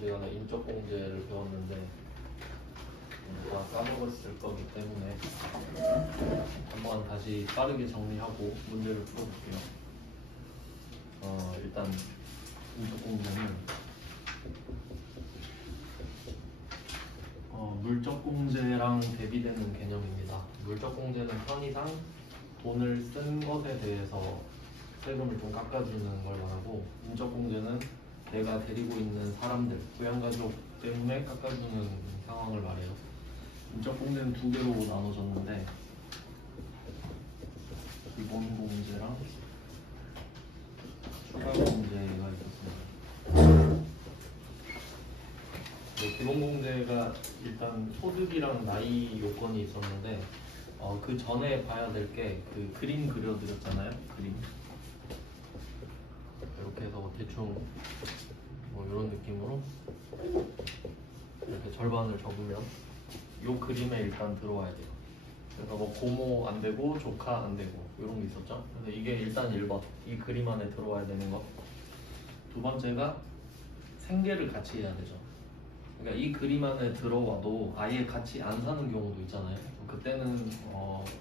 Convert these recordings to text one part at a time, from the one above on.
제가 인적공제를 배웠는데 다 까먹었을 거기 때문에 한번 다시 빠르게 정리하고 문제를 풀어볼게요. 일단 인적공제는 물적공제랑 대비되는 개념입니다. 물적공제는 편의상 돈을 쓴 것에 대해서 세금을 좀 깎아주는 걸 말하고, 인적공제는 내가 데리고 있는 사람들, 부양가족 때문에 깎아주는 상황을 말해요. 인적공제는 두 개로 나눠졌는데 기본공제랑 추가공제가 있었습니다. 기본공제가 일단 소득이랑 나이 요건이 있었는데 그 전에 봐야 될 게 그 그림 그려드렸잖아요. 그림 이렇게 해서 대충 뭐 이런 느낌으로 이렇게 절반을 접으면 요 그림에 일단 들어와야 돼요. 그래서 뭐 고모 안 되고 조카 안 되고 이런 게 있었죠. 그래서 이게 일단 1번 이 그림 안에 들어와야 되는 거. 두 번째가 생계를 같이 해야 되죠. 그러니까 이 그림 안에 들어와도 아예 같이 안 사는 경우도 있잖아요. 그때는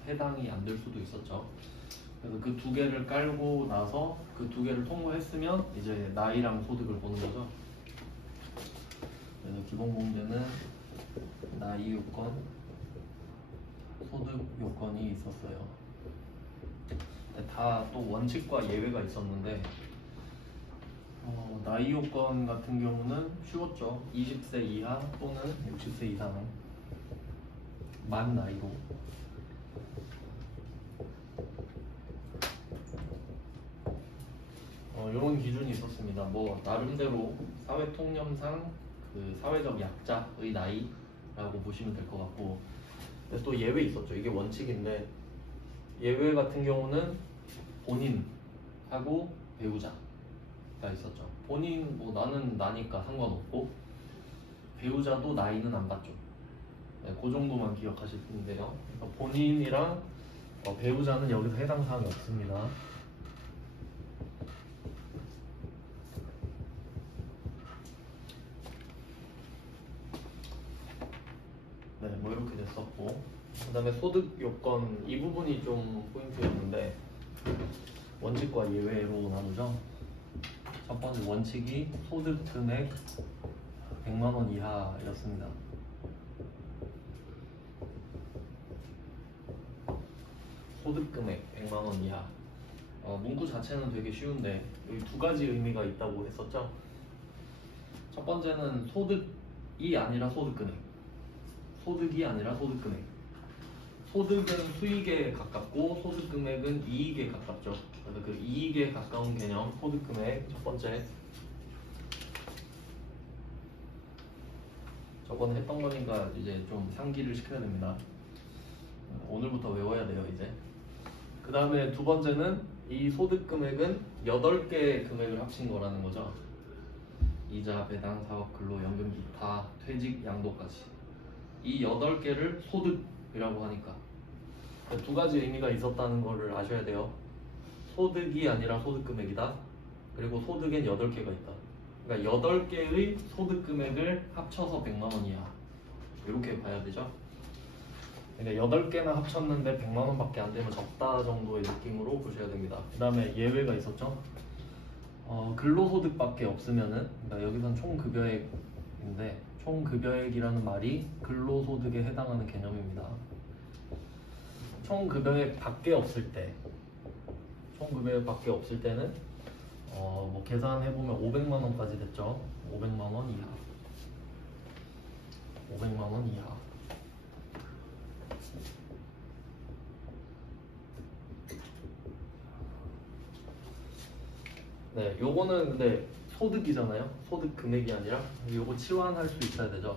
해당이 안 될 수도 있었죠. 그래서 그 두 개를 깔고 나서 그 두 개를 통과했으면 이제 나이랑 소득을 보는 거죠. 그래서 기본공제는 나이 요건, 소득 요건이 있었어요. 다 또 원칙과 예외가 있었는데 나이 요건 같은 경우는 쉬웠죠. 20세 이하 또는 60세 이상 만 나이로 이런 기준이 있었습니다. 뭐 나름대로 사회 통념상 그 사회적 약자의 나이라고 보시면 될 것 같고, 근데 또 예외 있었죠. 이게 원칙인데 예외 같은 경우는 본인하고 배우자가 있었죠. 본인 뭐 나는 나니까 상관없고 배우자도 나이는 안 받죠. 네, 그 정도만 기억하실 텐데요. 그러니까 본인이랑 배우자는 여기서 해당 사항이 없습니다. 네, 뭐 이렇게 됐었고, 그 다음에 소득 요건 이 부분이 좀 포인트였는데 원칙과 예외로 나누죠. 첫 번째 원칙이 소득 금액 100만 원 이하였습니다. 소득 금액 100만 원 이하. 문구 자체는 되게 쉬운데 여기 두 가지 의미가 있다고 했었죠. 첫 번째는 소득이 아니라 소득 금액. 소득이 아니라 소득 금액. 소득은 수익에 가깝고 소득 금액은 이익에 가깝죠. 그래서 그 이익에 가까운 개념 소득 금액 첫 번째. 저번에 했던 거니까 이제 좀 상기를 시켜야 됩니다. 오늘부터 외워야 돼요 이제. 그 다음에 두 번째는 이 소득 금액은 8개의 금액을 합친 거라는 거죠. 이자, 배당, 사업, 근로, 연금, 기타, 퇴직, 양도까지. 이 8개를 소득이라고 하니까 두 가지 의미가 있었다는 거를 아셔야 돼요. 소득이 아니라 소득 금액이다. 그리고 소득엔 8개가 있다. 그러니까 8개의 소득 금액을 합쳐서 100만 원 이하. 이렇게 봐야 되죠. 그러니까 8개나 합쳤는데 100만 원밖에 안 되면 적다 정도의 느낌으로 보셔야 됩니다. 그 다음에 예외가 있었죠. 근로소득밖에 없으면은, 그러니까 여기선 총급여액인데 총급여액이라는 말이 근로소득에 해당하는 개념입니다. 총급여액 밖에 없을 때, 총급여액 밖에 없을 때는 뭐 계산해보면 500만 원까지 됐죠. 500만 원 이하. 500만 원 이하. 네, 요거는 근데 소득이잖아요. 소득 금액이 아니라 요거 치환할 수 있어야 되죠.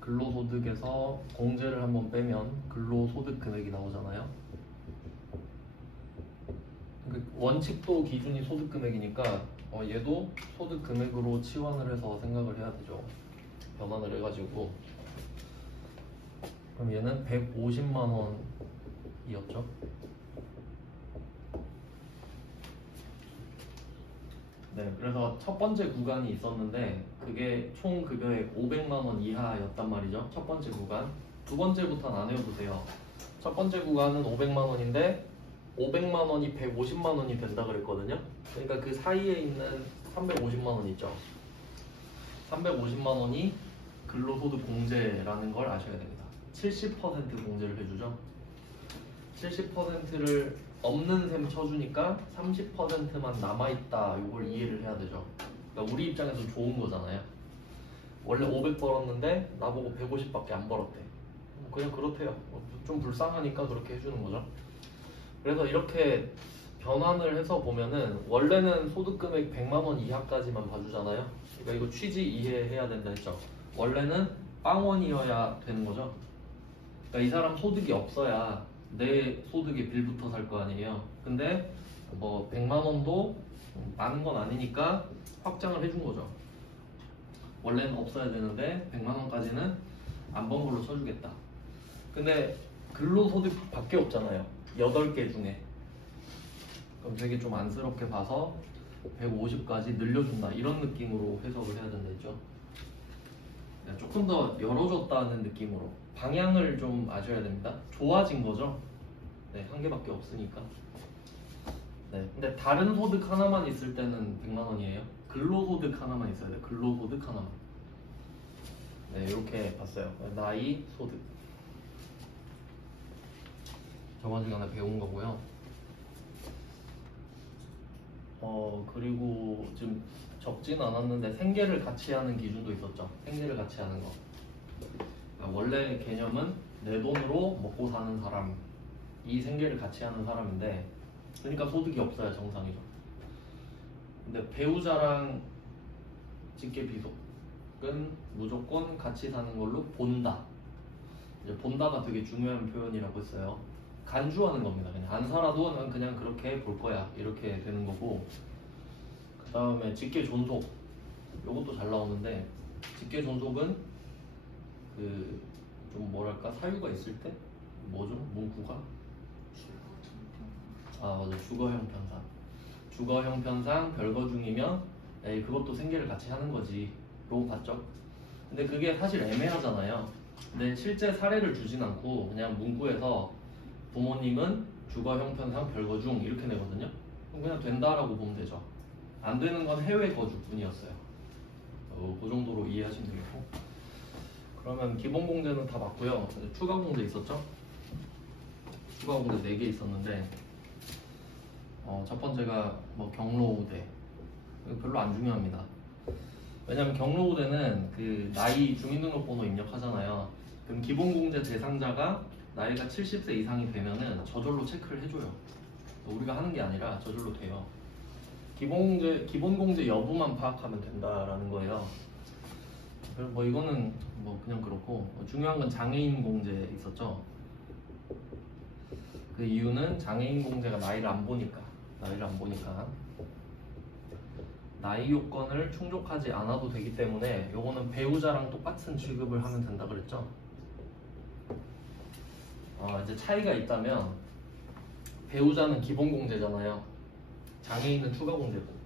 근로소득에서 공제를 한번 빼면 근로소득 금액이 나오잖아요. 원칙도 기준이 소득 금액이니까 얘도 소득 금액으로 치환을 해서 생각을 해야 되죠. 변환을 해가지고. 그럼 얘는 150만 원이었죠. 네, 그래서 첫 번째 구간이 있었는데 그게 총 급여액 500만 원 이하였단 말이죠. 첫 번째 구간. 두 번째부터는 안 외워보세요. 첫 번째 구간은 500만 원인데 500만 원이 150만 원이 된다 그랬거든요. 그러니까 그 사이에 있는 350만 원 있죠. 350만 원이 근로소득 공제라는 걸 아셔야 됩니다. 70% 공제를 해주죠. 70%를 없는 셈 쳐주니까 30%만 남아있다. 이걸 이해를 해야 되죠. 그러니까 우리 입장에서 좋은 거잖아요. 원래 500 벌었는데 나보고 150밖에 안 벌었대. 그냥 그렇대요. 좀 불쌍하니까 그렇게 해주는 거죠. 그래서 이렇게 변환을 해서 보면은 원래는 소득금액 100만 원 이하까지만 봐주잖아요. 그러니까 이거 취지 이해해야 된다 했죠. 원래는 빵원이어야 되는 거죠. 그러니까 이 사람 소득이 없어야 내 소득에 빌붙어 살 거 아니에요. 근데 뭐 100만 원도 많은 건 아니니까 확장을 해준 거죠. 원래는 없어야 되는데 100만 원까지는 안 번 걸로 쳐주겠다. 근데 근로소득 밖에 없잖아요. 8개 중에. 그럼 되게 좀 안쓰럽게 봐서 150까지 늘려준다. 이런 느낌으로 해석을 해야 된다 했죠. 조금 더 열어줬다는 느낌으로 방향을 좀 아셔야 됩니다. 좋아진 거죠. 네, 한 개밖에 없으니까. 네, 근데 다른 소득 하나만 있을 때는 100만 원이에요. 근로소득 하나만 있어야 돼요. 근로소득 하나만. 네, 이렇게 봤어요. 나이, 소득. 저번 시간에 배운 거고요. 그리고 지금 적진 않았는데 생계를 같이 하는 기준도 있었죠. 생계를 같이 하는 거. 원래 개념은 내 돈으로 먹고 사는 사람, 이 생계를 같이 하는 사람인데, 그러니까 소득이 없어야 정상이죠. 근데 배우자랑 직계비속은 무조건 같이 사는 걸로 본다. 이제 본다가 되게 중요한 표현이라고 했어요. 간주하는 겁니다. 그냥 안 살아도 난 그냥 그렇게 볼 거야. 이렇게 되는 거고. 그 다음에 직계존속. 요것도 잘 나오는데, 직계존속은 그 좀 뭐랄까 사유가 있을 때 뭐죠? 문구가? 아 맞아. 주거 형편상. 주거 형편상 별거 중이면 에이 그것도 생계를 같이 하는 거지. 요거 봤죠? 근데 그게 사실 애매하잖아요. 근데 실제 사례를 주진 않고 그냥 문구에서 부모님은 주거 형편상 별거 중 이렇게 내거든요. 그럼 그냥 된다라고 보면 되죠. 안 되는 건 해외 거주뿐이었어요. 그 정도로 이해하시면 되겠고. 그러면 기본 공제는 다 맞고요. 추가 공제 있었죠? 추가 공제 4개 있었는데 첫 번째가 뭐 경로우대. 별로 안 중요합니다. 왜냐면 경로우대는 그 나이 주민등록번호 입력하잖아요. 그럼 기본 공제 대상자가 나이가 70세 이상이 되면은 저절로 체크를 해줘요. 우리가 하는 게 아니라 저절로 돼요. 기본 공제 여부만 파악하면 된다라는 거예요. 뭐 이거는 뭐 그냥 그렇고 중요한 건 장애인 공제 있었죠. 그 이유는 장애인 공제가 나이를 안 보니까 나이 요건을 충족하지 않아도 되기 때문에 요거는 배우자랑 똑같은 취급을 하면 된다 그랬죠. 이제 차이가 있다면 배우자는 기본 공제잖아요. 장애인은 추가 공제고.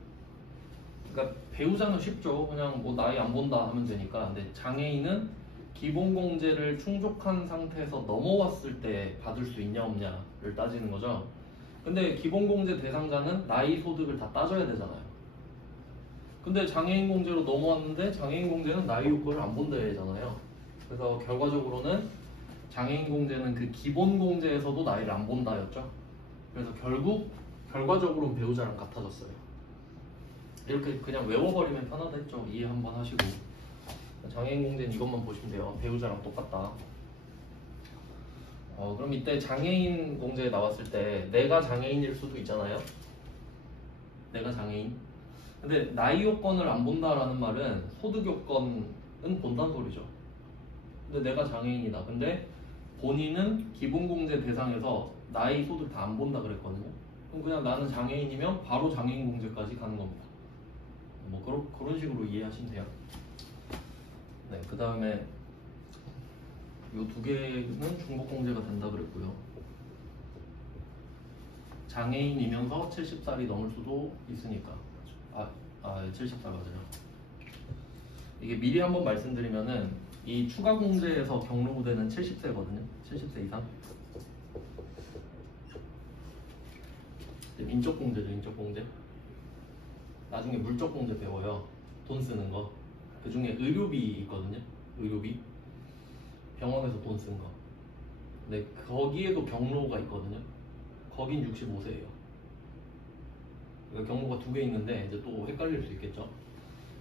그러니까 배우자는 쉽죠. 그냥 뭐 나이 안 본다 하면 되니까. 근데 장애인은 기본 공제를 충족한 상태에서 넘어왔을 때 받을 수 있냐 없냐를 따지는 거죠. 근데 기본 공제 대상자는 나이 소득을 다 따져야 되잖아요. 근데 장애인 공제로 넘어왔는데 장애인 공제는 나이 요건을 안 본다잖아요. 그래서 결과적으로는 장애인 공제는 그 기본 공제에서도 나이를 안 본다였죠. 그래서 결과적으로는 배우자랑 같아졌어요. 이렇게 그냥 외워버리면 편하다 했죠. 이해 한번 하시고. 장애인 공제는 이것만 보시면 돼요. 배우자랑 똑같다. 그럼 이때 장애인 공제에 나왔을 때 내가 장애인일 수도 있잖아요. 내가 장애인. 근데 나이 요건을 안 본다라는 말은 소득 요건은 본다는 소리죠. 근데 내가 장애인이다. 근데 본인은 기본 공제 대상에서 나이 소득 다 안 본다 그랬거든요. 그럼 그냥 나는 장애인이면 바로 장애인 공제까지 가는 겁니다. 뭐 그런 식으로 이해하시면 돼요. 네, 그 다음에 이 두 개는 중복 공제가 된다 그랬고요. 장애인이면서 70살이 넘을 수도 있으니까. 74 맞아요. 이게 미리 한번 말씀드리면은 이 추가 공제에서 경로 부대는 70세거든요. 70세 이상. 인적 공제죠, 인적 공제. 나중에 물적 공제 배워요. 돈 쓰는 거. 그 중에 의료비 있거든요. 의료비. 병원에서 돈 쓴 거. 근데 거기에도 경로가 있거든요. 거긴 65세예요. 그러니까 경로가 2개 있는데 이제 또 헷갈릴 수 있겠죠.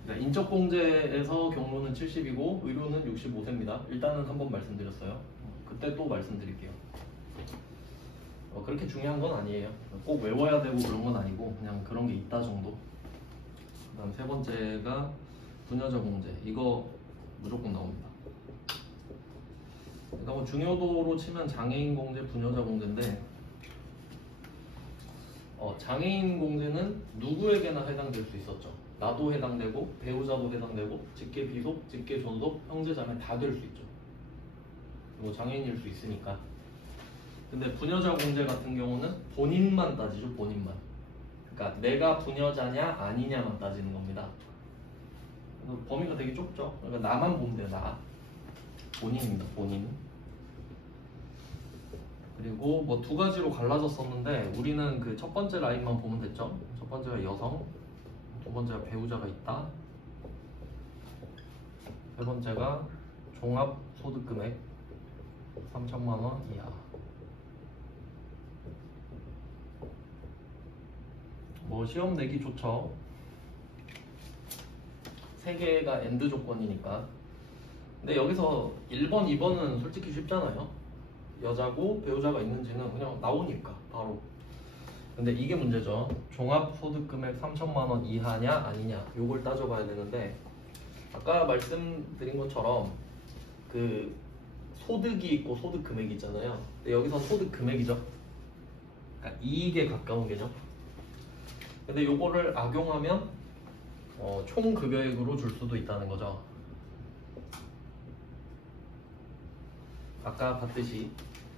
그러니까 인적 공제에서 경로는 70이고 의료는 65세입니다. 일단은 한번 말씀드렸어요. 그때 또 말씀드릴게요. 그렇게 중요한 건 아니에요. 꼭 외워야 되고 그런 건 아니고 그냥 그런 게 있다 정도. 그다음 세 번째가 부녀자 공제. 이거 무조건 나옵니다. 그러니까 뭐 중요도로 치면 장애인 공제, 부녀자 공제인데 장애인 공제는 누구에게나 해당될 수 있었죠. 나도 해당되고 배우자도 해당되고 직계 비속, 직계 존속, 형제자매 다 될 수 있죠. 그리고 장애인일 수 있으니까. 근데 부녀자 공제 같은 경우는 본인만 따지죠. 본인만. 그러니까 내가 부녀자냐 아니냐만 따지는 겁니다. 그래서 범위가 되게 좁죠. 그러니까 나만 보면 돼요. 나. 본인입니다. 본인. 그리고 뭐 2가지로 갈라졌었는데 우리는 그 첫 번째 라인만 보면 됐죠. 첫 번째가 여성, 두 번째가 배우자가 있다, 세 번째가 종합소득금액 3천만 원 이하. 뭐 시험 내기 좋죠. 3개가 엔드 조건이니까. 근데 여기서 1번, 2번은 솔직히 쉽잖아요. 여자고 배우자가 있는지는 그냥 나오니까 바로. 근데 이게 문제죠. 종합소득금액 3천만 원 이하냐 아니냐 요걸 따져봐야 되는데 아까 말씀드린 것처럼 그 소득이 있고 소득 금액이 있잖아요. 근데 여기서 소득 금액이죠. 그러니까 이익에 가까운 개념. 근데 요거를 악용하면 총 급여액으로 줄 수도 있다는 거죠. 아까 봤듯이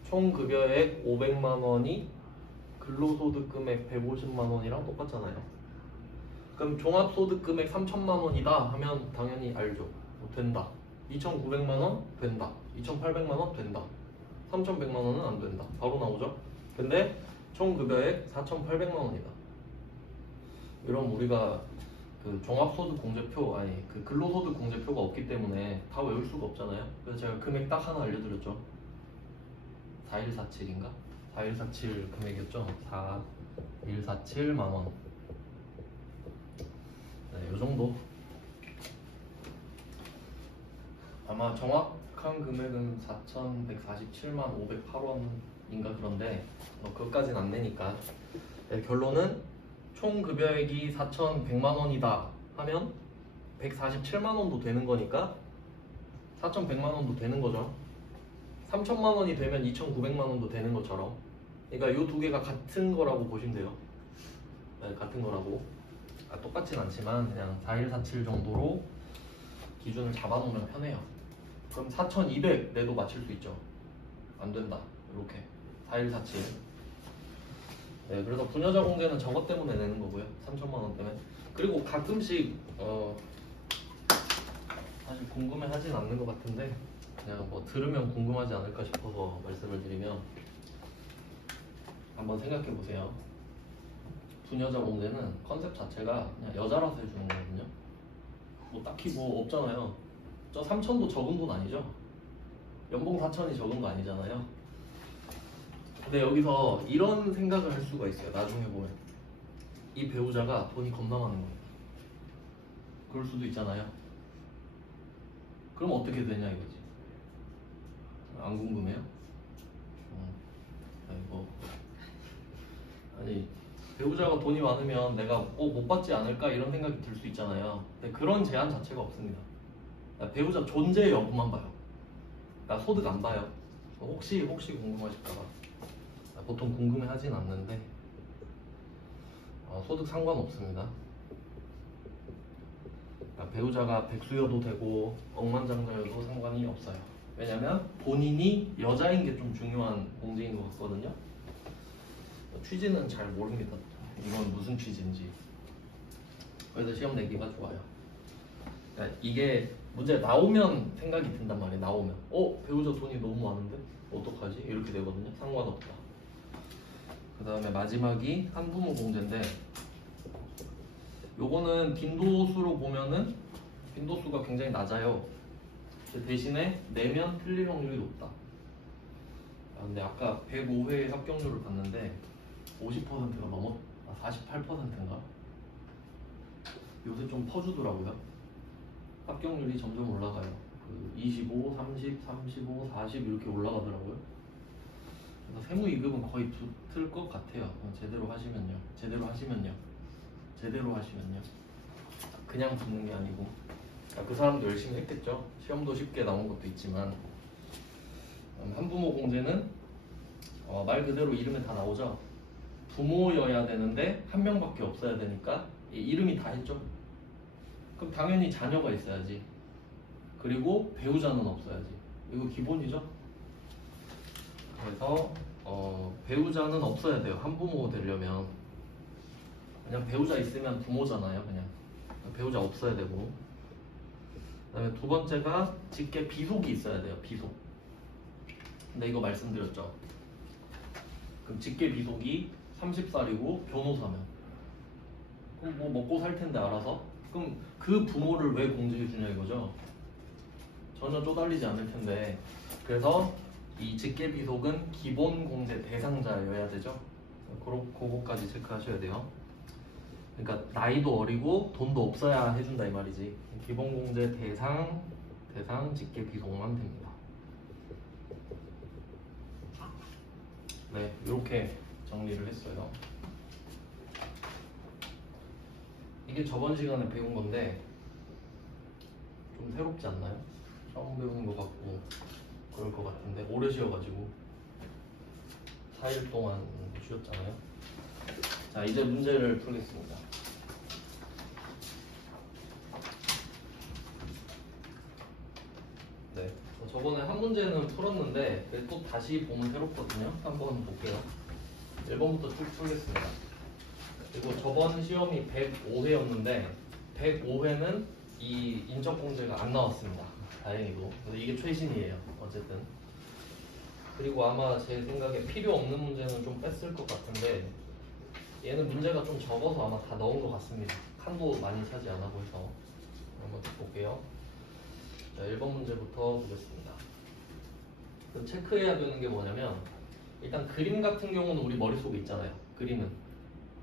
총 급여액 500만 원이 근로소득금액 150만 원이랑 똑같잖아요. 그럼 종합소득금액 3천만 원이다 하면 당연히 알죠. 된다. 2,900만 원 된다. 2,800만 원 된다. 3,100만 원은 안 된다. 바로 나오죠. 근데 총 급여액 4,800만 원이다. 이런 우리가 그 종합소득 공제표 아니 그 근로소득 공제표가 없기 때문에 다 외울 수가 없잖아요. 그래서 제가 금액 딱 하나 알려드렸죠. 4147인가? 4147 금액이었죠. 4147만 원. 네, 요 정도. 아마 정확한 금액은 4,147만 508원인가 그런데 그것까지는 안 내니까. 네, 결론은 총 급여액이 4,100만 원이다 하면 147만 원도 되는 거니까 4,100만 원도 되는 거죠. 3,000만 원이 되면 2,900만 원도 되는 것처럼. 그러니까 이 2개가 같은 거라고 보시면 돼요. 네, 같은 거라고. 똑같진 않지만 그냥 4147 정도로 기준을 잡아놓으면 편해요. 그럼 4,200 내도 맞출 수 있죠. 안 된다. 이렇게 4147. 네, 그래서 부녀자 공제는 저것 때문에 내는 거고요. 3천만 원 때문에. 그리고 가끔씩 사실 궁금해하진 않는 것 같은데 그냥 뭐 들으면 궁금하지 않을까 싶어서 말씀을 드리면 한번 생각해 보세요. 부녀자 공제는 컨셉 자체가 그냥 여자라서 해주는 거거든요. 뭐 딱히 뭐 없잖아요. 저 3천도 적은 돈 아니죠? 연봉 4천이 적은 거 아니잖아요. 근데 여기서 이런 생각을 할 수가 있어요. 나중에 보면 이 배우자가 돈이 겁나 많은 거예요. 그럴 수도 있잖아요. 그럼 어떻게 되냐 이거지. 안 궁금해요? 아니 배우자가 돈이 많으면 내가 못 받지 않을까 이런 생각이 들 수 있잖아요. 근데 그런 제한 자체가 없습니다. 배우자 존재 여부만 봐요. 나 소득 안 봐요. 혹시 궁금하실까봐. 보통 궁금해하진 않는데 소득 상관없습니다. 배우자가 백수여도 되고 억만장자여도 상관이 없어요. 왜냐면 본인이 여자인 게 좀 중요한 공제인 것 같거든요. 취지는 잘 모릅니다. 이건 무슨 취지인지. 그래서 시험 내기가 좋아요. 그러니까 이게 문제 나오면 생각이 든단 말이에요. 나오면 배우자 돈이 너무 많은데 어떡하지? 이렇게 되거든요. 상관없다. 그 다음에 마지막이 한부모 공제인데 요거는 빈도수로 보면은 빈도수가 굉장히 낮아요. 대신에 내면 틀릴 확률이 높다. 근데 아까 105회 합격률을 봤는데 50%가 넘었 48%인가? 요새 좀 퍼주더라고요. 합격률이 점점 올라가요. 25, 30, 35, 40 이렇게 올라가더라고요. 그래서 세무 2급은 거의 붙을 것 같아요. 제대로 하시면요. 그냥 붙는 게 아니고 그 사람도 열심히 했겠죠. 시험도 쉽게 나온 것도 있지만 한부모 공제는 말 그대로 이름에 다 나오죠. 부모여야 되는데 한 명밖에 없어야 되니까 이름이 다 했죠. 그럼 당연히 자녀가 있어야지. 그리고 배우자는 없어야지. 이거 기본이죠. 그래서 배우자는 없어야 돼요. 한부모 되려면. 그냥 배우자 있으면 부모잖아요. 그냥 배우자 없어야 되고. 그 다음에 두 번째가 직계 비속이 있어야 돼요. 비속. 근데 이거 말씀드렸죠. 그럼 직계 비속이 30살이고 변호사면 그럼 뭐 먹고 살 텐데 알아서? 그럼 그 부모를 왜 공제해 주냐 이거죠. 전혀 쪼달리지 않을 텐데. 그래서 이 직계 비속은 기본 공제 대상자여야 되죠. 그거까지 체크하셔야 돼요. 그러니까 나이도 어리고 돈도 없어야 해준다 이 말이지. 기본 공제 대상 직계 비속만 됩니다. 네, 이렇게 정리를 했어요. 이게 저번 시간에 배운 건데 좀 새롭지 않나요? 처음 배우는 것 같고 그럴 것 같은데 오래 쉬어가지고 4일 동안 쉬었잖아요. 자, 이제 문제를 풀겠습니다. 네, 저번에 한 문제는 풀었는데 또 다시 보면 새롭거든요. 한번 볼게요. 1번부터 쭉 풀겠습니다. 그리고 저번 시험이 105회였는데 105회는 이 인적공제가 안 나왔습니다. 다행히도. 그래서 이게 최신이에요. 어쨌든. 그리고 아마 제 생각에 필요 없는 문제는 좀 뺐을 것 같은데 얘는 문제가 좀 적어서 아마 다 넣은 것 같습니다. 칸도 많이 차지 안 하고 해서. 한번 볼게요. 자, 1번 문제부터 보겠습니다. 체크해야 되는 게 뭐냐면 일단 그림 같은 경우는 우리 머릿속에 있잖아요. 그림은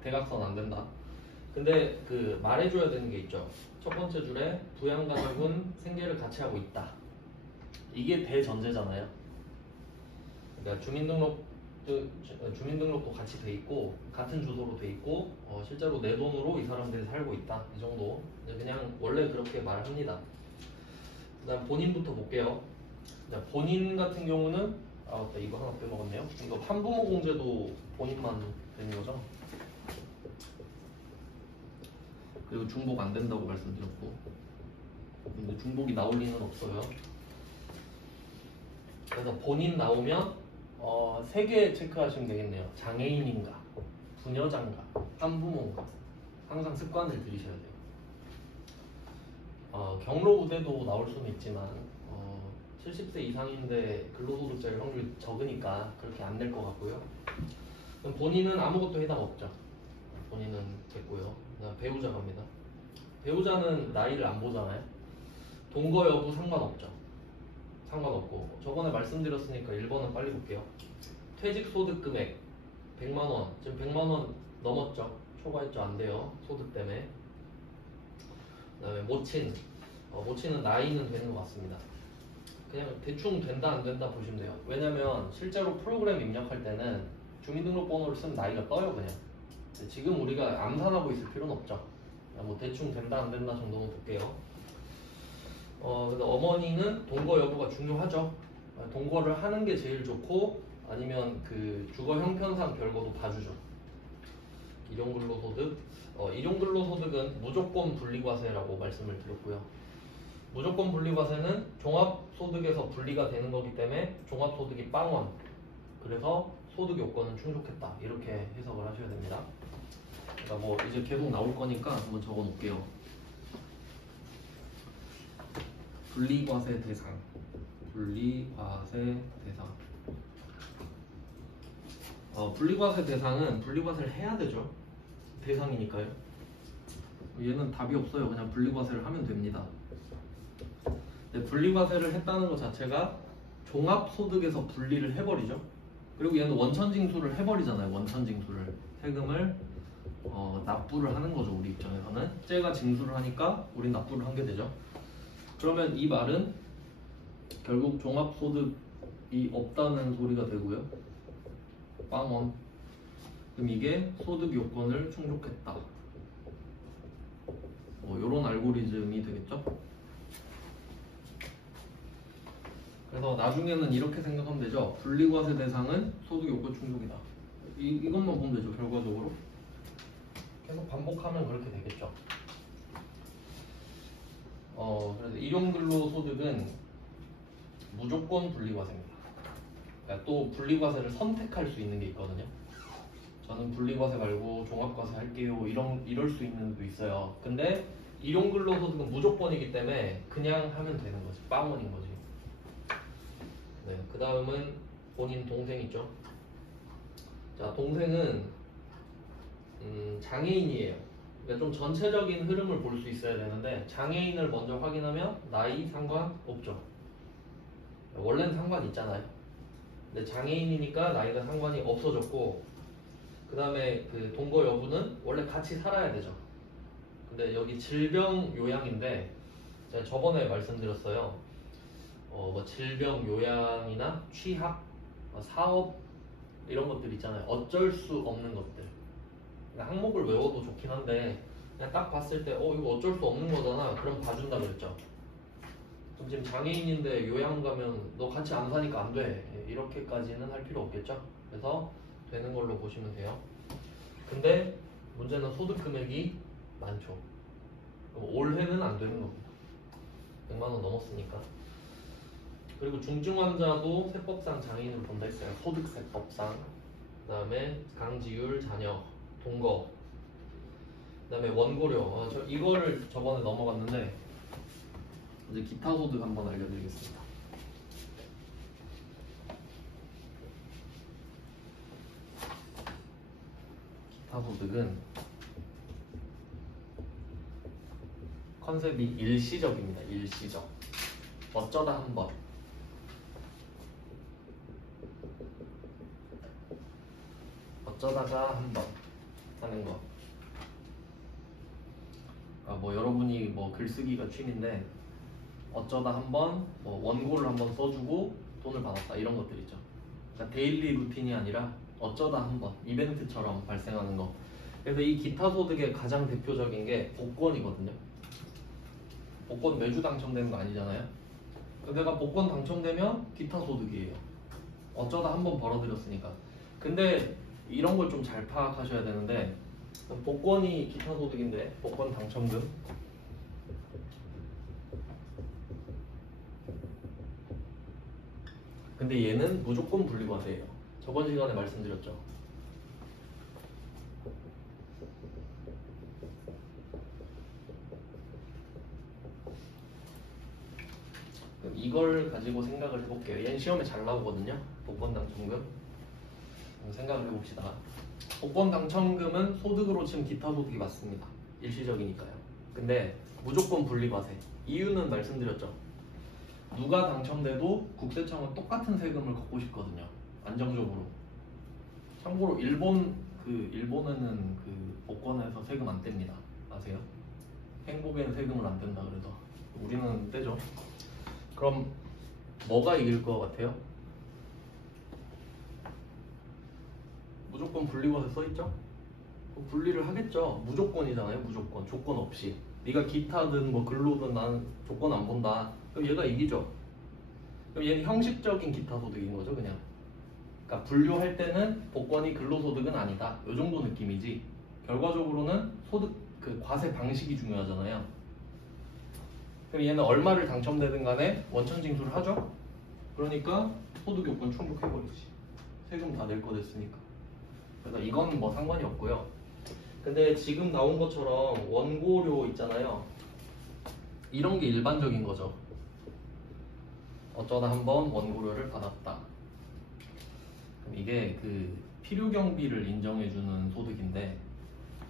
대각선 안 된다. 근데 말해줘야 되는 게 있죠. 첫 번째 줄에 부양가족은 생계를 같이 하고 있다. 이게 대전제잖아요. 그러니까 주민등록도 같이 돼 있고 같은 주소로 돼 있고 실제로 내 돈으로 이 사람들이 살고 있다. 이 정도. 그냥 원래 그렇게 말합니다. 그다음 본인부터 볼게요. 본인 같은 경우는 맞다, 이거 하나 빼먹었네요. 이거 한부모 공제도 본인만 되는 거죠. 그리고 중복 안 된다고 말씀드렸고, 근데 중복이 나올 리는 없어요. 그래서 본인 나오면 3개 체크하시면 되겠네요. 장애인인가, 부녀자인가, 한부모인가. 항상 습관을 들이셔야 돼요. 경로부대도 나올 수는 있지만 70세 이상인데 근로소득자일 확률이 적으니까 그렇게 안 될 것 같고요. 그럼 본인은 아무것도 해당 없죠. 본인은 됐고요. 그다음 배우자 갑니다. 배우자는 나이를 안 보잖아요. 동거 여부 상관없죠. 상관없고 저번에 말씀드렸으니까 1번은 빨리 볼게요. 퇴직소득 금액 100만원. 지금 100만원 넘었죠. 초과했죠. 안 돼요. 소득 때문에. 그 다음에 모친. 모친은 나이는 되는 것 같습니다. 그냥 대충 된다 안 된다 보시면 돼요. 왜냐면 실제로 프로그램 입력할 때는 주민등록번호를 쓰면 나이가 떠요. 그냥. 지금 우리가 암산하고 있을 필요는 없죠. 뭐 대충 된다 안 된다 정도는 볼게요. 근데 어머니는 동거 여부가 중요하죠. 동거를 하는 게 제일 좋고 아니면 주거 형편상 별거도 봐주죠. 일용근로소득. 일용근로소득은 무조건 분리과세라고 말씀을 드렸고요. 무조건 분리과세는 종합소득에서 분리가 되는 거기 때문에 종합소득이 빵원. 그래서 소득 요건은 충족했다. 이렇게 해석을 하셔야 됩니다. 자, 뭐 이제 계속 나올 거니까 한번 적어 놓을게요. 분리과세 대상. 분리과세 대상. 분리과세 대상은 분리과세를 해야 되죠. 대상이니까요. 얘는 답이 없어요. 그냥 분리과세를 하면 됩니다. 근데 분리과세를 했다는 것 자체가 종합소득에서 분리를 해버리죠. 그리고 얘는 원천징수를 해버리잖아요. 원천징수를. 세금을 납부를 하는 거죠. 우리 입장에서는. 쟤가 징수를 하니까 우린 납부를 한 게 되죠. 그러면 이 말은 결국 종합소득이 없다는 소리가 되고요. 빵원. 그럼 이게 소득 요건을 충족했다. 요런 알고리즘이 되겠죠. 그래서 나중에는 이렇게 생각하면 되죠. 분리과세 대상은 소득 요건 충족이다. 이것만 보면 되죠. 결과적으로 계속 반복하면 그렇게 되겠죠. 그래서 일용근로소득은 무조건 분리과세입니다. 그러니까 또 분리과세를 선택할 수 있는 게 있거든요. 저는 분리과세 말고 종합과세 할게요. 이럴 수 있는 도 있어요. 근데 일용근로소득은 무조건이기 때문에 그냥 하면 되는 거지. 빵원인 거지. 네, 그 다음은 본인 동생 있죠. 자, 동생은 장애인이에요. 그러니까 좀 전체적인 흐름을 볼 수 있어야 되는데 장애인을 먼저 확인하면 나이 상관없죠. 원래는 상관 있잖아요. 근데 장애인이니까 나이가 상관이 없어졌고, 그 다음에 그 동거 여부는 원래 같이 살아야 되죠. 근데 여기 질병 요양인데 제가 저번에 말씀드렸어요. 뭐 질병 요양이나 취학, 사업 이런 것들 있잖아요. 어쩔 수 없는 것들. 그러니까 항목을 외워도 좋긴 한데 그냥 딱 봤을 때 이거 어쩔 수 없는 거잖아. 그럼 봐준다 그랬죠. 그럼 지금 장애인인데 요양 가면 너 같이 안 사니까 안 돼. 이렇게까지는 할 필요 없겠죠. 그래서 되는 걸로 보시면 돼요. 근데 문제는 소득 금액이 많죠. 그럼 올해는 안 되는 겁니다. 100만 원 넘었으니까. 그리고 중증 환자도 세법상 장애인을 본다 했어요. 소득세법상. 그 다음에 강지율, 자녀, 동거. 그 다음에 원고료. 이거를 저번에 넘어갔는데 이제 기타 소득 한번 알려드리겠습니다. 기타 소득은 컨셉이 일시적입니다. 일시적. 어쩌다 한 번. 어쩌다가 한 번 하는 거. 뭐 여러분이 뭐 글쓰기가 취미인데 어쩌다 한번 뭐 원고를 한번 써주고 돈을 받았다 이런 것들 있죠. 그러니까 데일리 루틴이 아니라 어쩌다 한번 이벤트처럼 발생하는 거. 그래서 이 기타 소득의 가장 대표적인 게 복권이거든요. 복권 매주 당첨되는 거 아니잖아요. 내가 복권 당첨되면 기타 소득이에요. 어쩌다 한번 벌어들였으니까. 근데 이런 걸 좀 잘 파악하셔야 되는데 복권이 기타 소득인데 복권 당첨금 근데 얘는 무조건 분리과세예요. 저번 시간에 말씀드렸죠. 그럼 이걸 가지고 생각을 해볼게요. 얘는 시험에 잘 나오거든요. 복권 당첨금. 생각을 해봅시다. 복권 당첨금은 소득으로 치면 기타 소득이 맞습니다. 일시적이니까요. 근데 무조건 분리과세. 이유는 말씀드렸죠. 누가 당첨돼도 국세청은 똑같은 세금을 걷고 싶거든요. 안정적으로. 참고로 일본에는 그 복권에서 세금 안 뗍니다. 아세요? 행복에는 세금을 안 뗀다 그래서 우리는 떼죠. 그럼 뭐가 이길 것 같아요? 무조건 분리과세 써있죠? 분리를 하겠죠. 무조건이잖아요. 무조건. 조건 없이. 네가 기타든 뭐 근로든 나는 조건 안 본다. 그럼 얘가 이기죠. 그럼 얘는 형식적인 기타 소득인 거죠. 그냥. 그러니까 분류할 때는 복권이 근로소득은 아니다. 이 정도 느낌이지. 결과적으로는 소득 그 과세 방식이 중요하잖아요. 그럼 얘는 얼마를 당첨되든 간에 원천 징수를 하죠. 그러니까 소득 요건 충족해버리지. 세금 다 낼 거 됐으니까. 그래서 이건 뭐 상관이 없고요. 근데 지금 나온 것처럼 원고료 있잖아요. 이런 게 일반적인 거죠. 어쩌다 한번 원고료를 받았다. 그럼 이게 그 필요 경비를 인정해주는 소득인데,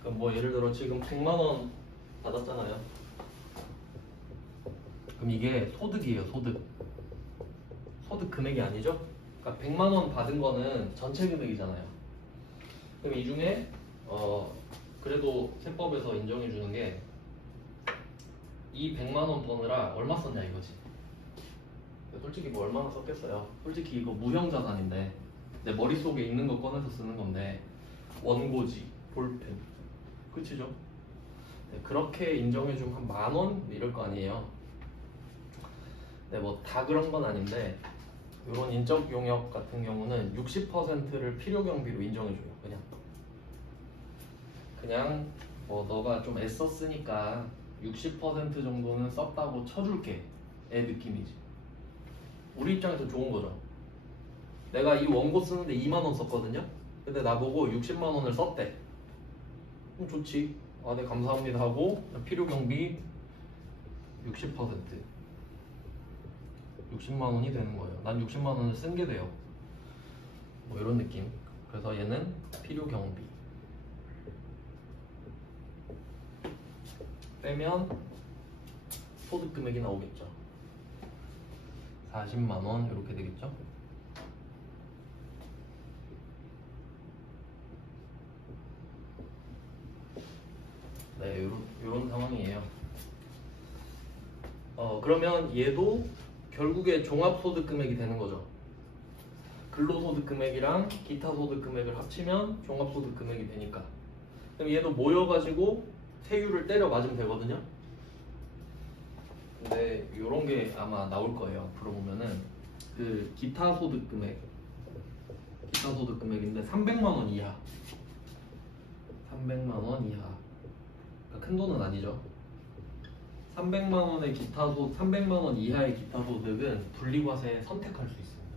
그럼 뭐 예를 들어 지금 100만 원 받았잖아요. 그럼 이게 소득이에요, 소득. 소득 금액이 아니죠? 그러니까 100만 원 받은 거는 전체 금액이잖아요. 그럼 이 중에 그래도 세법에서 인정해 주는 게 이 100만 원 버느라 얼마 썼냐 이거지. 솔직히 뭐 얼마나 썼겠어요. 솔직히 이거 무형자산인데 내 머릿속에 있는 거 꺼내서 쓰는 건데 원고지, 볼펜, 끝이죠. 네, 그렇게 인정해 주면 한 10,000원 이럴 거 아니에요. 네, 뭐 다 그런 건 아닌데 이런 인적 용역 같은 경우는 60%를 필요 경비로 인정해 줘요. 그냥 뭐 너가 좀 애썼으니까 60% 정도는 썼다고 쳐줄게 의 느낌이지. 우리 입장에서 좋은 거죠. 내가 이 원고 쓰는데 2만 원 썼거든요. 근데 나보고 60만 원을 썼대. 그럼 좋지. 아, 네 감사합니다 하고 필요 경비 60% 60만 원이 되는 거예요. 난 60만 원을 쓴 게 돼요. 뭐 이런 느낌. 그래서 얘는 필요 경비. 빼면 소득 금액이 나오겠죠. 40만 원 이렇게 되겠죠. 네, 요런 상황이에요. 그러면 얘도 결국에 종합소득 금액이 되는 거죠. 근로소득 금액이랑 기타 소득 금액을 합치면 종합소득 금액이 되니까. 그럼 얘도 모여가지고 세율을 때려 맞으면 되거든요. 근데 요런 게 아마 나올 거예요. 앞으로 보면은 그 기타 소득 금액인데 300만 원 이하. 300만 원 이하. 그러니까 큰 돈은 아니죠. 300만 원의 300만 원 이하의 기타 소득은 분리과세 선택할 수 있습니다.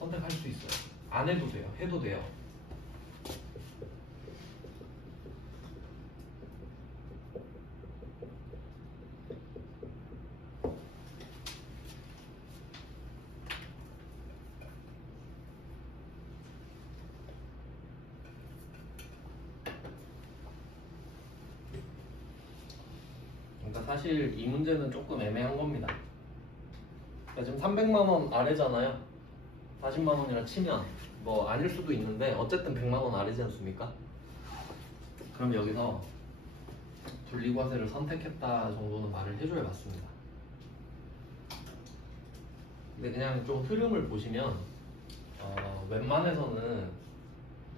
선택할 수 있어요. 안 해도 돼요. 해도 돼요. 그러니까 사실 이 문제는 조금 애매한 겁니다. 그러니까 지금 300만 원 아래잖아요. 40만 원이라 치면 뭐 아닐 수도 있는데 어쨌든 100만 원 아래지 않습니까? 그럼 여기서 분리과세를 선택했다 정도는 말을 해줘야 맞습니다. 근데 그냥 좀 흐름을 보시면 웬만해서는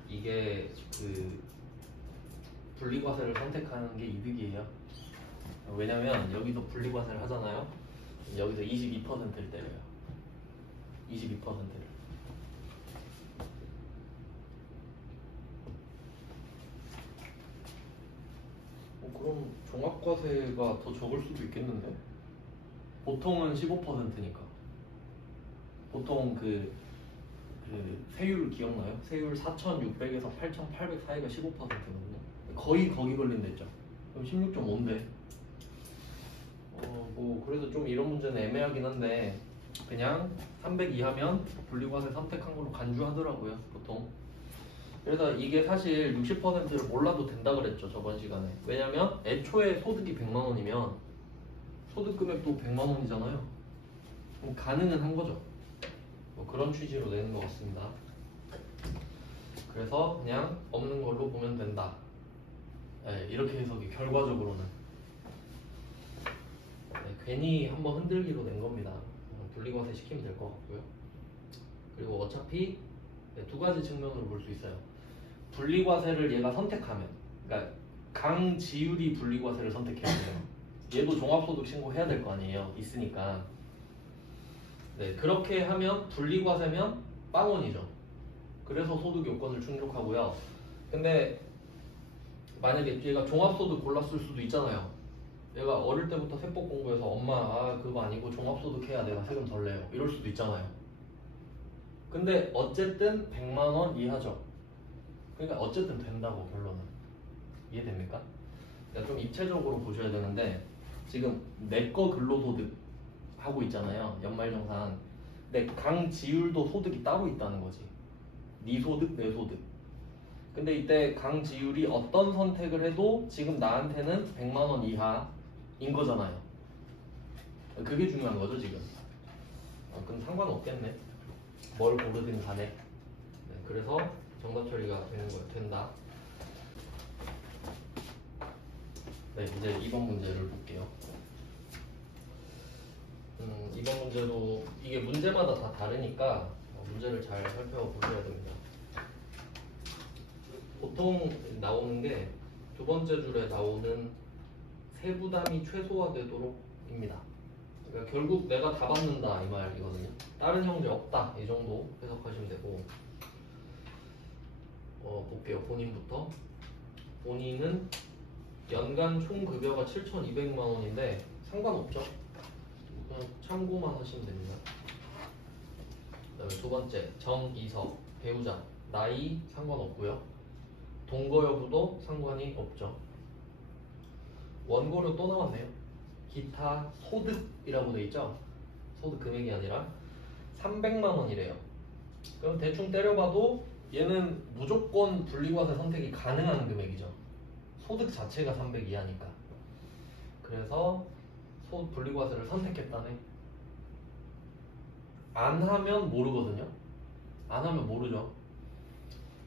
이게 그 분리과세를 선택하는 게 이득이에요. 왜냐면 여기서 분리과세를 하잖아요. 여기서 22%를 때려요. 22%를. 그럼 종합과세가 더 적을 수도 있겠는데? 보통은 15%니까. 보통 그 세율 기억나요? 세율 4,600에서 8,800 사이가 15%거든요. 거의 거기 걸린댔죠. 그럼 16.5인데. 뭐 그래서 좀 이런 문제는 애매하긴 한데 그냥 300 이하면 분리과세 선택한 걸로 간주하더라고요, 보통. 그래서 이게 사실 60%를 몰라도 된다 그랬죠, 저번 시간에. 왜냐면 애초에 소득이 100만 원이면 소득 금액도 100만 원이잖아요. 그럼 가능은 한 거죠. 뭐 그런 취지로 내는 것 같습니다. 그래서 그냥 없는 걸로 보면 된다. 네, 이렇게 해석이 결과적으로는. 네, 괜히 한번 흔들기로 낸 겁니다. 분리과세 시키면 될 것 같고요. 그리고 어차피 네, 두 가지 측면으로 볼 수 있어요. 분리과세를 얘가 선택하면, 그러니까 강지율이 분리과세를 선택해야 돼요. 얘도 종합소득 신고해야 될 거 아니에요. 있으니까. 네, 그렇게 하면 분리과세면 빵원이죠. 그래서 소득 요건을 충족하고요. 근데 만약에 얘가 종합소득 골랐을 수도 있잖아요. 얘가 어릴 때부터 세법 공부해서 엄마 그거 아니고 종합소득 해야 내가 세금 덜 내요. 이럴 수도 있잖아요. 근데 어쨌든 100만 원 이하죠. 그러니까 어쨌든 된다고 결론은. 이해됩니까? 그러니까 좀 입체적으로 보셔야 되는데 지금 내 거 근로소득 하고 있잖아요. 연말정산. 근데 강지율도 소득이 따로 있다는 거지. 네 소득, 내 소득. 근데 이때 강지율이 어떤 선택을 해도 지금 나한테는 100만 원 이하인 거잖아요. 그게 중요한 거죠 지금. 그럼 상관없겠네. 뭘 고르든 간에. 네, 그래서 정답 처리가 되는 거예요. 된다. 네, 이제 2번 문제를 볼게요. 2번 문제도 이게 문제마다 다 다르니까 문제를 잘 살펴보셔야 됩니다. 보통 나오는 게 두 번째 줄에 나오는 세부담이 최소화되도록입니다. 그러니까 결국 내가 다 받는다 이 말이거든요. 다른 형제 없다 이 정도 해석하시면 되고. 볼게요. 본인부터. 본인은 연간 총 급여가 7,200만 원인데 상관없죠. 그냥 참고만 하시면 됩니다. 그다음에 두 번째 정이석 배우자 나이 상관없고요. 동거 여부도 상관이 없죠. 원고료 또 나왔네요. 기타 소득이라고 돼 있죠. 소득 금액이 아니라 300만 원이래요. 그럼 대충 때려봐도 얘는 무조건 분리과세 선택이 가능한 금액이죠. 소득 자체가 300 이하니까. 그래서 분리과세를 선택했다네. 안 하면 모르거든요. 안 하면 모르죠.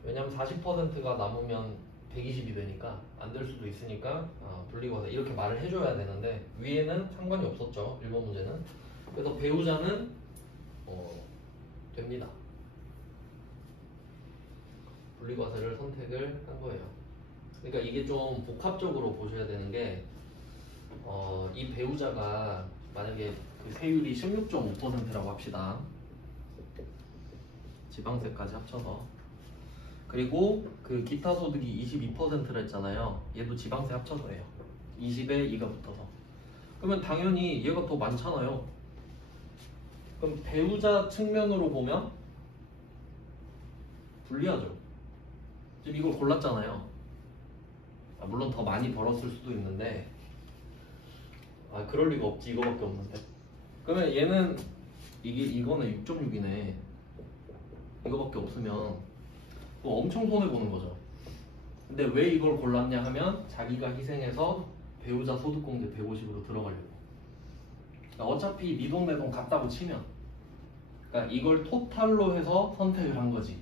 왜냐면 40%가 남으면 120이 되니까 안 될 수도 있으니까 분리과세 이렇게 말을 해줘야 되는데 위에는 상관이 없었죠. 1번 문제는. 그래서 배우자는 됩니다. 분리과세를 선택을 한 거예요. 그러니까 이게 좀 복합적으로 보셔야 되는 게 이 배우자가 만약에 그 세율이 16.5%라고 합시다. 지방세까지 합쳐서. 그리고 그 기타 소득이 22%라 했잖아요. 얘도 지방세 합쳐서 해요. 20에 2가 붙어서. 그러면 당연히 얘가 더 많잖아요. 그럼 배우자 측면으로 보면 불리하죠. 지금 이걸 골랐잖아요. 물론 더 많이 벌었을 수도 있는데 그럴 리가 없지. 이거밖에 없는데. 그러면 얘는 이거는 6.6이네. 이거밖에 없으면 엄청 손해보는 거죠. 근데 왜 이걸 골랐냐 하면 자기가 희생해서 배우자 소득공제 150으로 들어가려고. 그러니까 어차피 네 돈 내 돈 같다고 치면 그러니까 이걸 토탈로 해서 선택을 한 거지.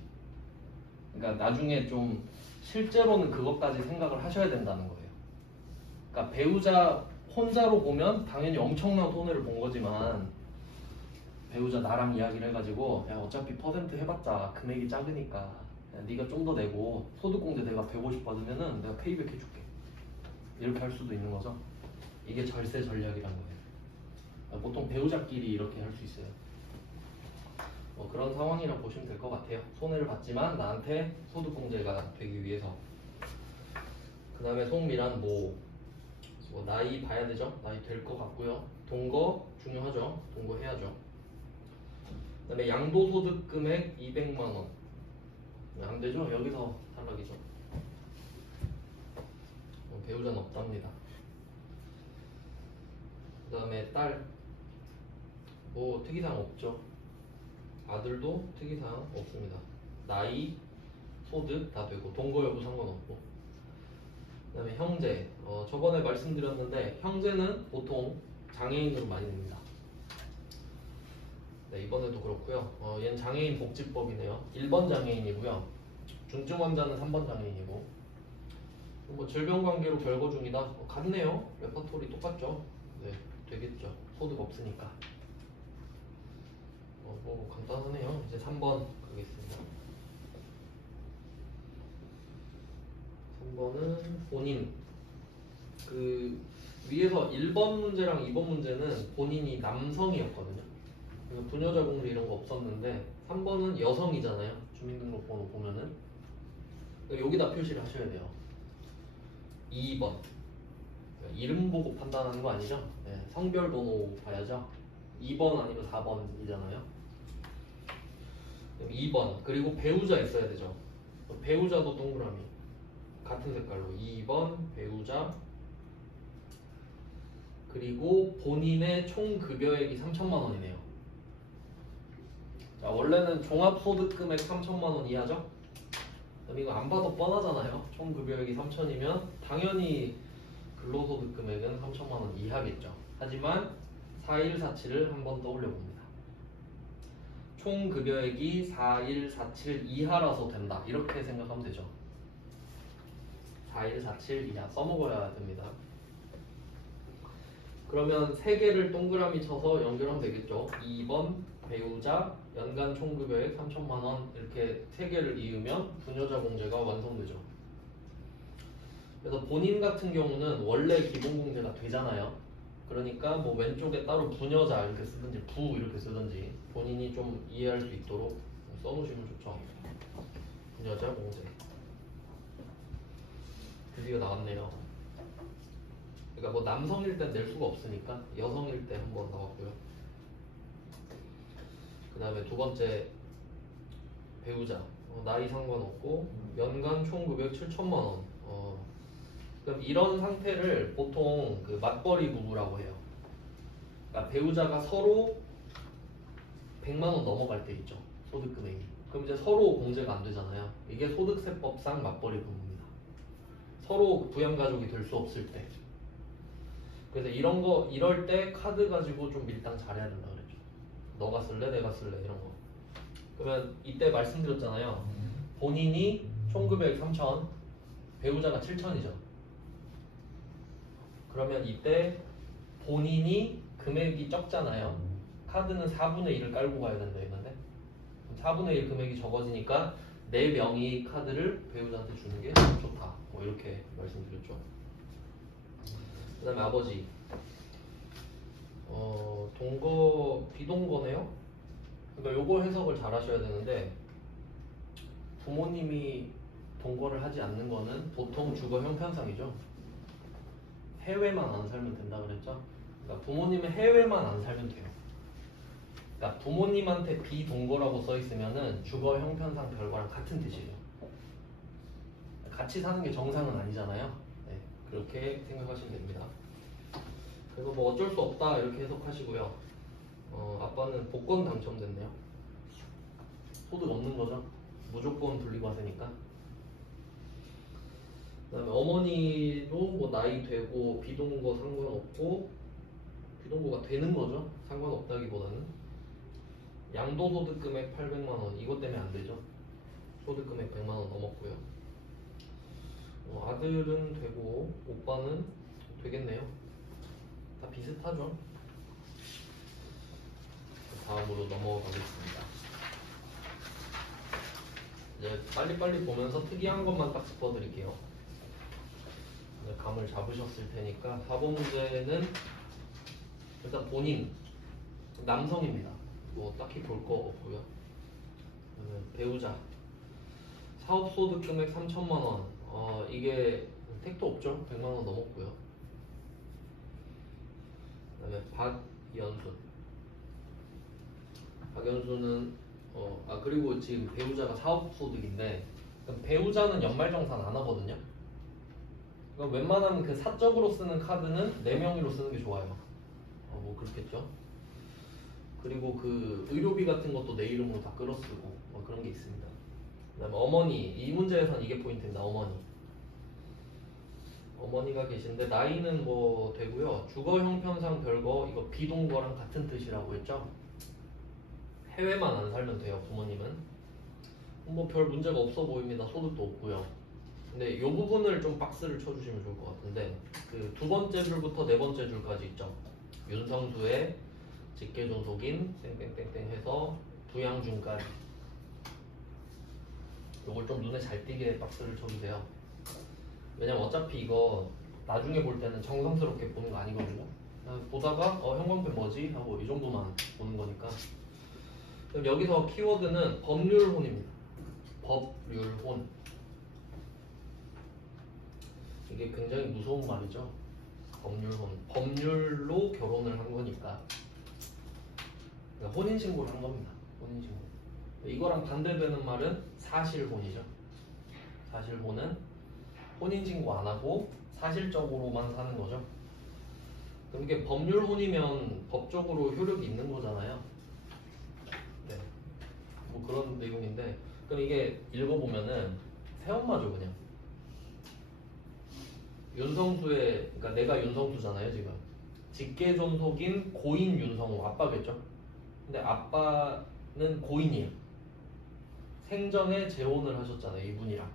그러니까 나중에 좀 실제로는 그것까지 생각을 하셔야 된다는 거예요. 그러니까 배우자 혼자로 보면 당연히 엄청난 손해를 본 거지만 배우자 나랑 이야기를 해가지고 야 어차피 퍼센트 해봤자 금액이 작으니까 야, 네가 좀 더 내고 소득공제 내가 150 받으면은 내가 페이백 해줄게. 이렇게 할 수도 있는 거죠. 이게 절세 전략이라는 거예요. 보통 배우자끼리 이렇게 할 수 있어요. 그런 상황이라고 보시면 될 것 같아요. 손해를 봤지만 나한테 소득공제가 되기 위해서. 그 다음에 송미란 나이 봐야 되죠. 나이 될 것 같고요. 동거 중요하죠. 동거 해야죠. 그 다음에 양도소득 금액 200만 원. 안 되죠. 여기서 탈락이죠. 배우자는 없답니다. 그 다음에 딸 특이사항 없죠. 아들도 특이사항 없습니다. 나이, 소득 다 되고 동거 여부 상관없고. 그 다음에 형제 저번에 말씀드렸는데 형제는 보통 장애인으로 많이 냅니다. 네, 이번에도 그렇고요. 얘는 장애인 복지법이네요. 1번 장애인이고요. 중증 환자는 3번 장애인이고. 질병관계로 결거 중이다. 같네요. 레퍼토리 똑같죠. 네, 되겠죠. 소득 없으니까. 간단하네요. 이제 3번 가겠습니다. 3번은 본인. 위에서 1번 문제랑 2번 문제는 본인이 남성이었거든요. 그러니까 부녀자 공리 이런 거 없었는데 3번은 여성이잖아요. 주민등록번호 보면은. 그러니까 여기다 표시를 하셔야 돼요. 2번. 그러니까 이름 보고 판단하는 거 아니죠? 네, 성별 번호 봐야죠. 2번 아니면 4번이잖아요. 2번. 그리고 배우자 있어야 되죠. 배우자도 동그라미. 같은 색깔로 2번 배우자 그리고 본인의 총 급여액이 3천만 원이네요. 자, 원래는 종합소득금액 3천만 원 이하죠? 그럼 이거 안 봐도 뻔하잖아요. 총 급여액이 3천이면 당연히 근로소득 금액은 3천만 원 이하겠죠. 하지만 4147을 한번 떠올려 봅니다. 총 급여액이 4147 이하라서 된다. 이렇게 생각하면 되죠. 4147 이하 써먹어야 됩니다. 그러면 세 개를 동그라미 쳐서 연결하면 되겠죠. 2번 배우자 연간 총급여액 3천만 원 이렇게 세 개를 이으면 부녀자 공제가 완성되죠. 그래서 본인 같은 경우는 원래 기본 공제가 되잖아요. 그러니까 뭐 왼쪽에 따로 부녀자 이렇게 쓰든지 부 이렇게 쓰든지 본인이 좀 이해할 수 있도록 써놓으시면 좋죠. 부녀자 공제 드디어 나왔네요. 그러니까 뭐 남성일 땐 낼 수가 없으니까 여성일 때 한번 나왔고요. 그 다음에 두 번째 배우자 나이 상관없고 연간 총급여액 7천만 원. 그럼 이런 상태를 보통 그 맞벌이 부부라고 해요. 그러니까 배우자가 서로 100만 원 넘어갈 때 있죠. 소득 금액이. 그럼 이제 서로 공제가 안 되잖아요. 이게 소득세법상 맞벌이 부부입니다. 서로 부양 가족이 될 수 없을 때. 그래서 이럴 때 카드 가지고 좀 밀당 잘해야 된다 그랬죠. 너가 쓸래 내가 쓸래 이런 거. 그러면 이때 말씀드렸잖아요. 본인이 총급여액 3천 배우자가 7천이죠. 그러면 이때 본인이 금액이 적잖아요. 카드는 4분의 1을 깔고 가야 된다 했는데 4분의 1 금액이 적어지니까 내 명의 카드를 배우자한테 주는 게 좋다. 뭐 이렇게 말씀드렸죠. 그 다음에 아버지 동거 비동거네요. 그러니까 요거 해석을 잘 하셔야 되는데 부모님이 동거를 하지 않는 거는 보통 주거 형편상이죠. 해외만 안 살면 된다 그랬죠. 그러니까 부모님은 해외만 안 살면 돼요. 그러니까 부모님한테 비동거라고 써 있으면은 주거 형편상 별거랑 같은 뜻이에요. 같이 사는 게 정상은 아니잖아요. 네, 그렇게 생각하시면 됩니다. 그래서 뭐 어쩔 수 없다 이렇게 해석하시고요. 아빠는 복권 당첨됐네요. 소득 없는 거죠. 무조건 분리과세니까. 그다음에 어머니도 뭐 나이 되고 비동거 상관없고 비동거가 되는 거죠. 상관없다기보다는 양도소득 금액 800만 원 이것 때문에 안 되죠. 소득 금액 100만 원 넘었고요. 아들은 되고 오빠는 되겠네요. 다 비슷하죠. 다음으로 넘어가겠습니다. 이제 빨리빨리 보면서 특이한 것만 딱 짚어드릴게요. 감을 잡으셨을 테니까 4번 문제는 일단 본인 남성입니다. 뭐 딱히 볼 거 없고요. 배우자 사업소득 금액 3천만 원. 이게 택도 없죠. 100만 원 넘었고요. 그다음에 박연수는 그리고 지금 배우자가 사업소득인데 배우자는 연말정산 안 하거든요. 그러니까 웬만하면 그 사적으로 쓰는 카드는 내 명의로 쓰는 게 좋아요. 뭐 그렇겠죠. 그리고 그 의료비 같은 것도 내 이름으로 다 끌어쓰고 뭐 그런 게 있습니다. 그다음에 어머니 이 문제에선 이게 포인트입니다. 어머니가 계신데 나이는 뭐 되고요. 주거 형편상 별거 이거 비동거랑 같은 뜻이라고 했죠. 해외만 안 살면 돼요. 부모님은 뭐 별 문제가 없어 보입니다. 소득도 없고요. 근데 이 부분을 좀 박스를 쳐주시면 좋을 것 같은데 그 두 번째 줄부터 네 번째 줄까지 있죠. 윤성수의 직계존속인 땡땡땡땡 해서 부양중까지 요걸 좀 눈에 잘 띄게 박스를 쳐주세요. 왜냐면 어차피 이거 나중에 볼 때는 정성스럽게 보는 거 아니거든요. 보다가 형광펜 뭐지? 하고 이 정도만 보는 거니까. 그럼 여기서 키워드는 법률혼입니다. 법률혼. 이게 굉장히 무서운 말이죠. 법률혼. 법률로 결혼을 한 거니까. 그러니까 혼인신고를 한 겁니다. 혼인신고. 이거랑 반대되는 말은 사실혼이죠. 사실혼은 혼인신고 안 하고 사실적으로만 사는 거죠. 그럼 이게 법률 혼이면 법적으로 효력이 있는 거잖아요. 네. 뭐 그런 내용인데, 그럼 이게 읽어보면은 새엄마죠 그냥. 윤성수의, 그러니까 내가 윤성수잖아요 지금. 직계존속인 고인 윤성우 아빠겠죠. 근데 아빠는 고인이에요. 생전에 재혼을 하셨잖아요 이분이랑.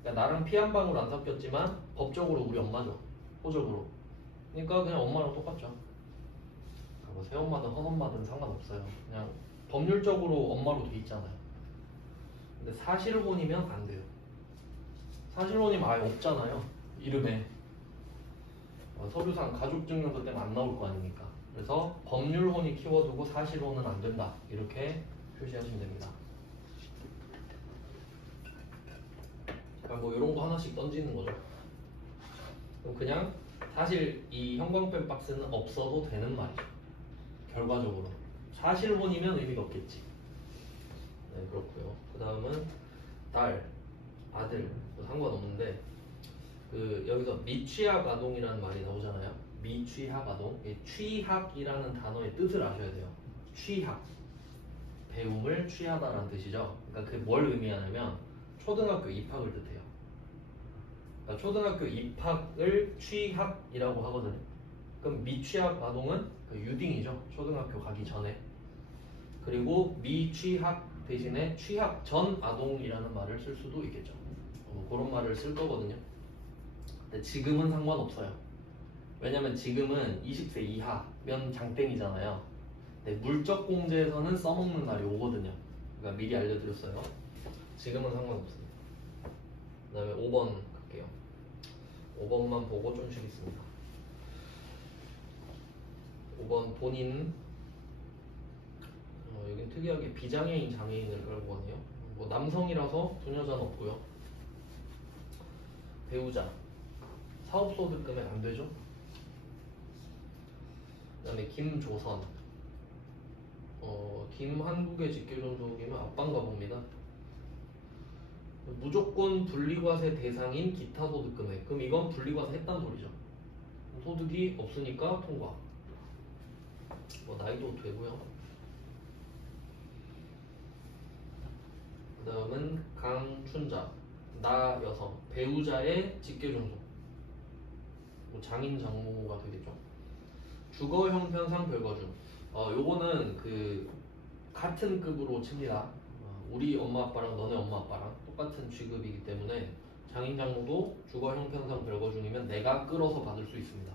그러니까 나랑 피 한 방울 안 섞였지만 법적으로 우리 엄마죠. 호적으로. 그러니까 그냥 엄마랑 똑같죠. 뭐 새엄마든 헌엄마든 상관없어요. 그냥 법률적으로 엄마로 돼 있잖아요. 근데 사실혼이면 안 돼요. 사실혼이면 아예 없잖아요. 이름에. 서류상 가족증명서 때문에 안 나올 거 아닙니까? 그래서 법률혼이 키워두고 사실혼은 안 된다. 이렇게 표시하시면 됩니다. 그러니까 뭐 이런 거 하나씩 던지는 거죠. 그럼 그냥 사실 이 형광펜 박스는 없어도 되는 말이죠. 결과적으로. 사실혼이면 의미가 없겠지. 네, 그렇고요. 그 다음은 딸, 아들 뭐 상관없는데 그 여기서 미취학 아동이라는 말이 나오잖아요. 미취학 아동. 이 취학이라는 단어의 뜻을 아셔야 돼요. 취학. 배움을 취하다라는 뜻이죠. 그러니까 그게 뭘 의미하냐면 초등학교 입학을 뜻해요. 그러니까 초등학교 입학을 취학이라고 하거든요. 그럼 미취학 아동은 그 유딩이죠. 초등학교 가기 전에. 그리고 미취학 대신에 취학 전 아동이라는 말을 쓸 수도 있겠죠. 그런 말을 쓸 거거든요. 근데 지금은 상관없어요. 왜냐면 지금은 20세 이하면 장땡이잖아요. 근데 물적 공제에서는 써먹는 날이 오거든요. 그러니까 미리 알려드렸어요. 지금은 상관없습니다. 그 다음에 5번 갈게요. 5번만 보고 좀 쉬겠습니다. 5번 본인 여긴 특이하게 비장애인 장애인을 깔고 가네요. 뭐 남성이라서 부녀자는 없고요. 배우자 사업소득 금액 안 되죠. 그 다음에 김조선 김한국의 직계존속이면 아빠인가 봅니다. 무조건 분리과세 대상인 기타 소득 금액. 그럼 이건 분리과세 했단 소리죠. 소득이 없으니까 통과. 뭐 나이도 되고요. 그 다음은 강춘자 나 여성 배우자의 직계존속. 뭐 장인 장모가 되겠죠. 주거 형편상 별거중. 요거는 그 같은 급으로 칩니다. 우리 엄마 아빠랑 너네 엄마 아빠랑 똑같은 취급이기 때문에 장인 장모도 주거 형편상 별거중이면 내가 끌어서 받을 수 있습니다.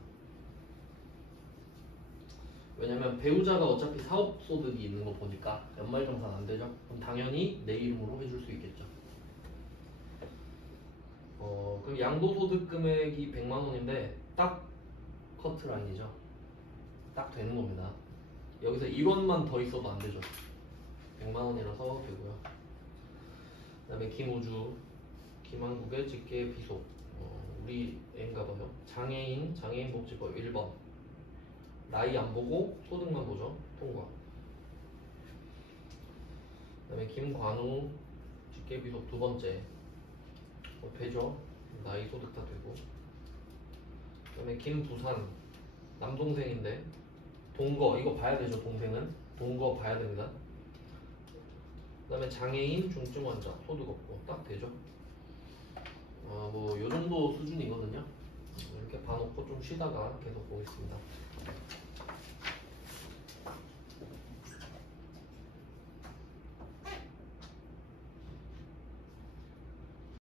왜냐면 배우자가 어차피 사업소득이 있는 거 보니까 연말정산 안 되죠. 그럼 당연히 내 이름으로 해줄 수 있겠죠. 그럼 양도소득 금액이 100만 원인데 딱 커트라인이죠. 딱 되는 겁니다. 여기서 1원만 더 있어도 안 되죠. 100만 원이라서 되고요. 그 다음에 김우주 김한국의 직계 비속. 우리 애인가 봐요. 장애인복지법 1번. 나이 안 보고 소득만 보죠. 통과. 그 다음에 김관우 직계 비속 두 번째. 배죠. 나이 소득 다 되고. 그 다음에 김부산 남동생인데 동거 이거 봐야 되죠. 동생은 동거 봐야 됩니다. 그 다음에 장애인 중증 환자 소득 없고 딱 되죠. 뭐 요정도 수준이거든요. 이렇게 봐놓고 좀 쉬다가 계속 보겠습니다.